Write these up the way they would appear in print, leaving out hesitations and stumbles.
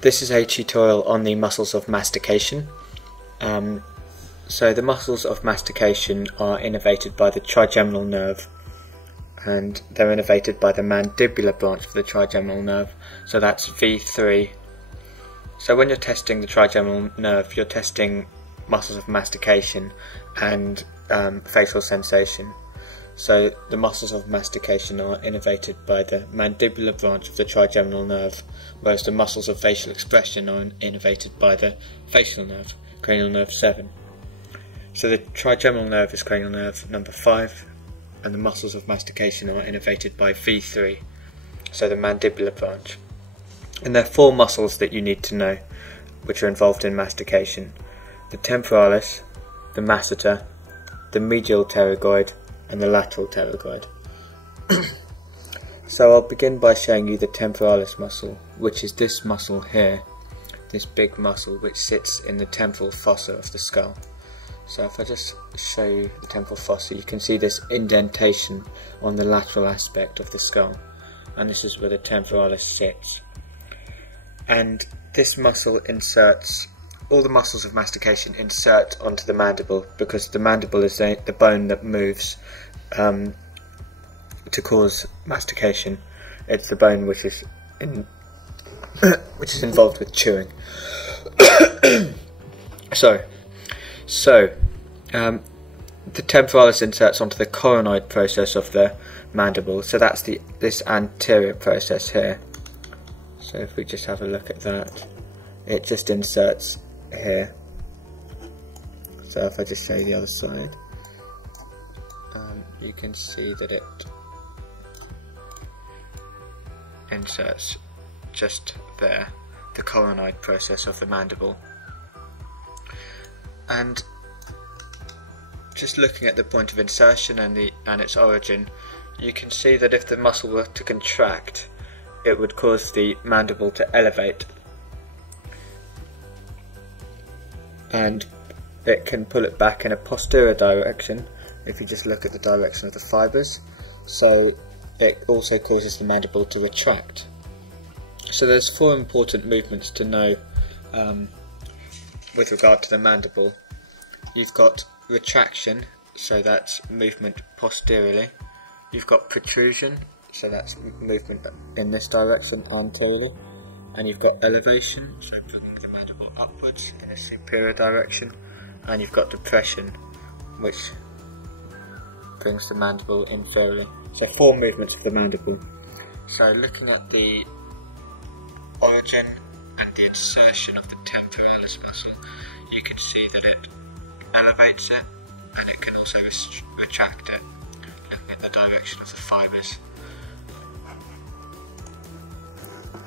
This is a tutorial on the muscles of mastication. So the muscles of mastication are innervated by the trigeminal nerve, and they're innervated by the mandibular branch of the trigeminal nerve, so that's V3. So when you're testing the trigeminal nerve, you're testing muscles of mastication and facial sensation. So the muscles of mastication are innervated by the mandibular branch of the trigeminal nerve, whereas the muscles of facial expression are innervated by the facial nerve, cranial nerve 7. So the trigeminal nerve is cranial nerve number 5, and the muscles of mastication are innervated by V3, so the mandibular branch. And there are 4 muscles that you need to know which are involved in mastication: the temporalis, the masseter, the medial pterygoid, and the lateral pterygoid. So I'll begin by showing you the temporalis muscle, which is this muscle here, this big muscle which sits in the temporal fossa of the skull. So if I just show you the temporal fossa, you can see this indentation on the lateral aspect of the skull, and this is where the temporalis sits. And this muscle inserts, all the muscles of mastication insert onto the mandible, because the mandible is the bone that moves to cause mastication. It's the bone which is involved with chewing. So the temporalis inserts onto the coronoid process of the mandible. So that's this anterior process here. So if we just have a look at that, it just inserts here. So if I just show you the other side, you can see that it inserts just there, the coronoid process of the mandible. And just looking at the point of insertion and its origin, you can see that if the muscle were to contract, it would cause the mandible to elevate, and it can pull it back in a posterior direction if you just look at the direction of the fibres. So it also causes the mandible to retract. So there's 4 important movements to know with regard to the mandible. You've got retraction, so that's movement posteriorly. You've got protrusion, so that's movement in this direction anteriorly. And you've got elevation, so bringing the mandible upwards in a superior direction. And you've got depression, which brings the mandible inferiorly. So 4 movements of the mandible. So looking at the origin and the insertion of the temporalis muscle, you can see that it elevates it, and it can also retract it, looking at the direction of the fibres.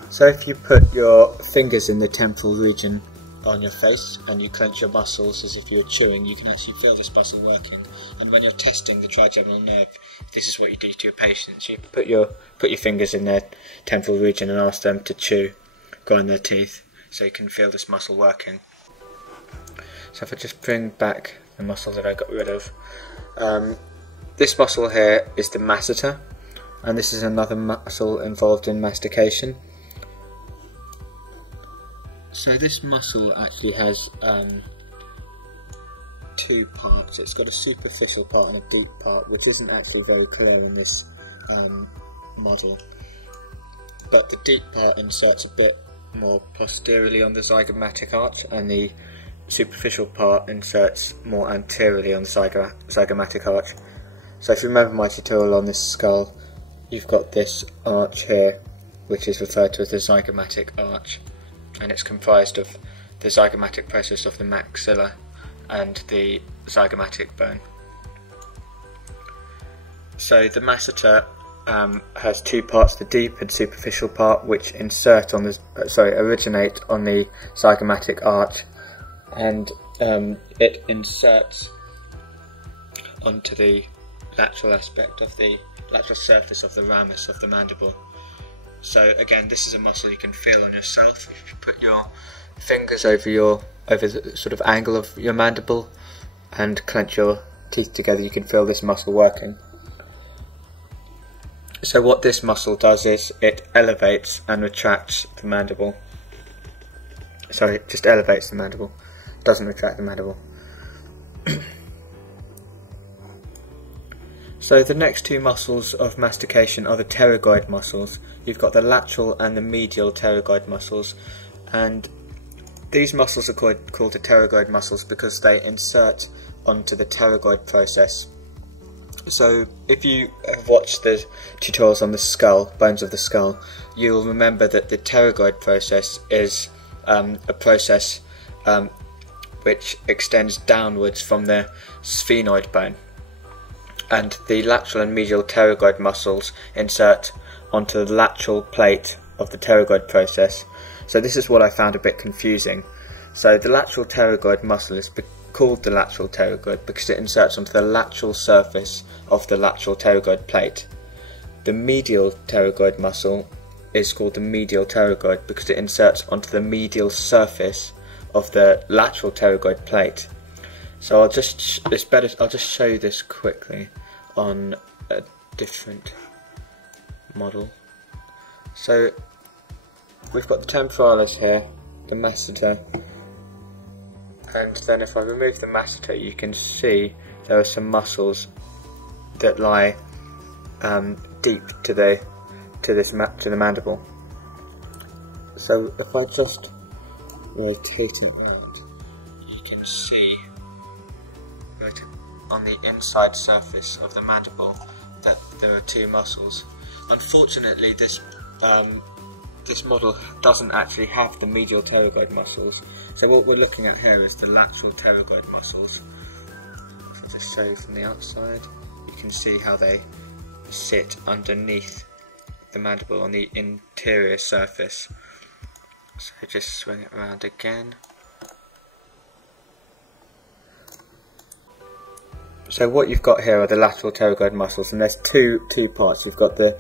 So if you put your fingers in the temporal region on your face and you clench your muscles as if you were chewing, you can actually feel this muscle working. And when you're testing the trigeminal nerve, this is what you do to your patients. You put your fingers in their temporal region and ask them to chew, grind their teeth, so you can feel this muscle working. So if I just bring back the muscle that I got rid of, this muscle here is the masseter, and this is another muscle involved in mastication. So this muscle actually has 2 parts. It's got a superficial part and a deep part, which isn't actually very clear in this model. But the deep part inserts a bit more posteriorly on the zygomatic arch, and the superficial part inserts more anteriorly on the zygomatic arch. So if you remember my tutorial on this skull, you've got this arch here, which is referred to as the zygomatic arch, and it's comprised of the zygomatic process of the maxilla and the zygomatic bone. So the masseter has 2 parts, the deep and superficial part, which originate on the zygomatic arch, and it inserts onto the lateral aspect of the lateral surface of the ramus of the mandible. So again, this is a muscle you can feel on yourself. If you put your fingers over the sort of angle of your mandible and clench your teeth together, you can feel this muscle working. So what this muscle does is it elevates and retracts the mandible. sorry, it just elevates the mandible, doesn't retract the mandible. So the next two muscles of mastication are the pterygoid muscles. You've got the lateral and the medial pterygoid muscles, and these muscles are called the pterygoid muscles because they insert onto the pterygoid process. So if you have watched the tutorials on the skull, bones of the skull, you'll remember that the pterygoid process is a process which extends downwards from the sphenoid bone, and the lateral and medial pterygoid muscles insert onto the lateral plate of the pterygoid process. So this is what I found a bit confusing. So the lateral pterygoid muscle is called the lateral pterygoid because it inserts onto the lateral surface of the lateral pterygoid plate. The medial pterygoid muscle is called the medial pterygoid because it inserts onto the medial surface of the lateral pterygoid plate. So I'll just show you this quickly on a different model. So we've got the temporalis here, the masseter, and then if I remove the masseter, you can see there are some muscles that lie deep to the mandible. So if I just rotate it out, you can see right on the inside surface of the mandible that there are two muscles. Unfortunately, this model doesn't actually have the medial pterygoid muscles, so what we're looking at here is the lateral pterygoid muscles. So I'll just show you from the outside. You can see how they sit underneath the mandible on the interior surface. So just swing it around again. So what you've got here are the lateral pterygoid muscles, and there's two parts. You've got the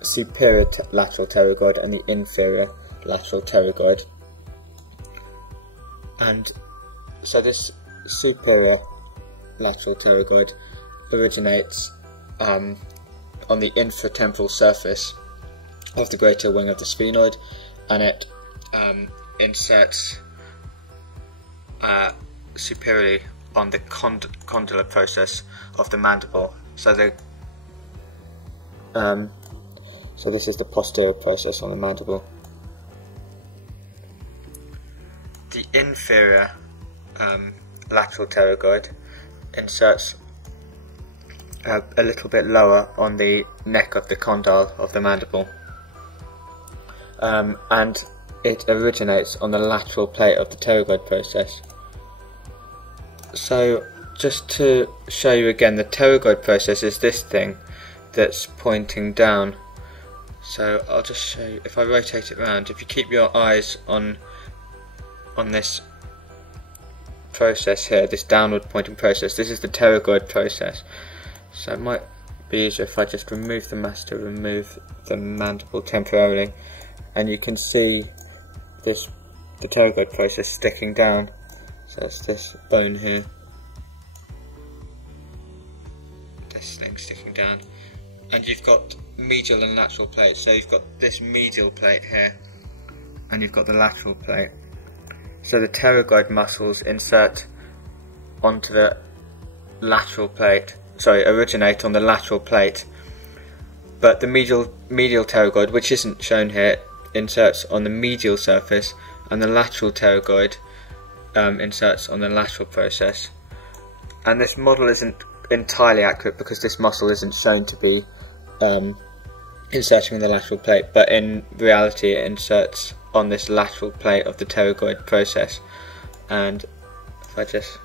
superior lateral pterygoid and the inferior lateral pterygoid. And so this superior lateral pterygoid originates on the infratemporal surface of the greater wing of the sphenoid, and it inserts superiorly on the condylar process of the mandible. So this is the posterior process on the mandible. The inferior lateral pterygoid inserts a little bit lower on the neck of the condyle of the mandible, and it originates on the lateral plate of the pterygoid process. So just to show you again, the pterygoid process is this thing that's pointing down. So I'll just show you, if I rotate it around, if you keep your eyes on this process here, this downward pointing process, this is the pterygoid process. So it might be easier if I just remove the masseter, remove the mandible temporarily, and you can see the pterygoid process sticking down. So it's this bone here, this thing sticking down, and you've got medial and lateral plates. So you've got this medial plate here, and you've got the lateral plate. So the pterygoid muscles insert onto the lateral plate, originate on the lateral plate, but the medial pterygoid, which isn't shown here, inserts on the medial surface, and the lateral pterygoid inserts on the lateral process. And this model isn't entirely accurate because this muscle isn't shown to be inserting in the lateral plate, but in reality it inserts on this lateral plate of the pterygoid process. And if I just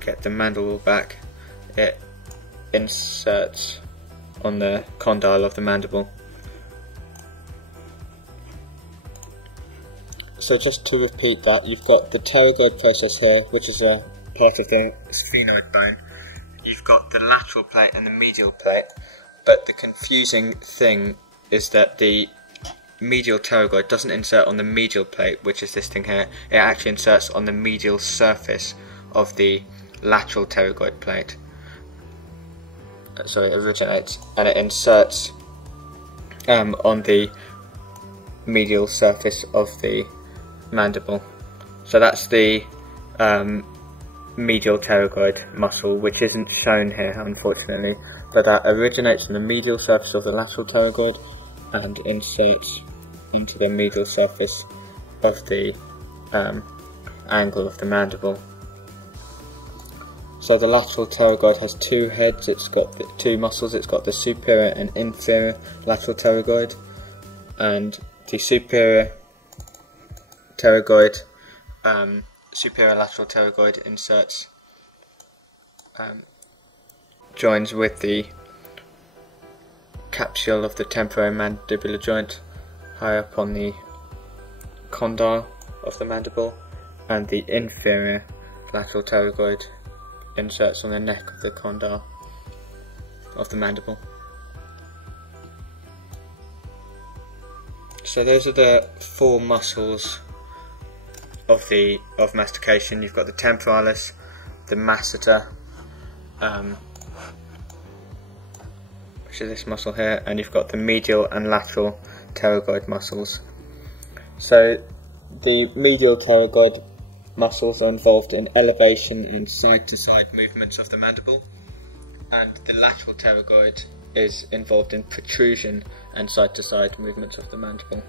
get the mandible back, it inserts on the condyle of the mandible. So just to repeat that, you've got the pterygoid process here, which is a part of the sphenoid bone. You've got the lateral plate and the medial plate, but the confusing thing is that the medial pterygoid doesn't insert on the medial plate, which is this thing here. It actually inserts on the medial surface of the lateral pterygoid plate. It originates, and it inserts on the medial surface of the mandible. So that's the medial pterygoid muscle, which isn't shown here unfortunately, but that originates from the medial surface of the lateral pterygoid and inserts into the medial surface of the angle of the mandible. So the lateral pterygoid has two heads, it's got the two muscles, it's got the superior and inferior lateral pterygoid, and the superior pterygoid, superior lateral pterygoid inserts, joins with the capsule of the temporomandibular joint high up on the condyle of the mandible, and the inferior lateral pterygoid inserts on the neck of the condyle of the mandible. So those are the four muscles of mastication. You've got the temporalis, the masseter, which is this muscle here, and you've got the medial and lateral pterygoid muscles. So the medial pterygoid muscles are involved in elevation and side-to-side movements of the mandible, and the lateral pterygoid is involved in protrusion and side-to-side movements of the mandible.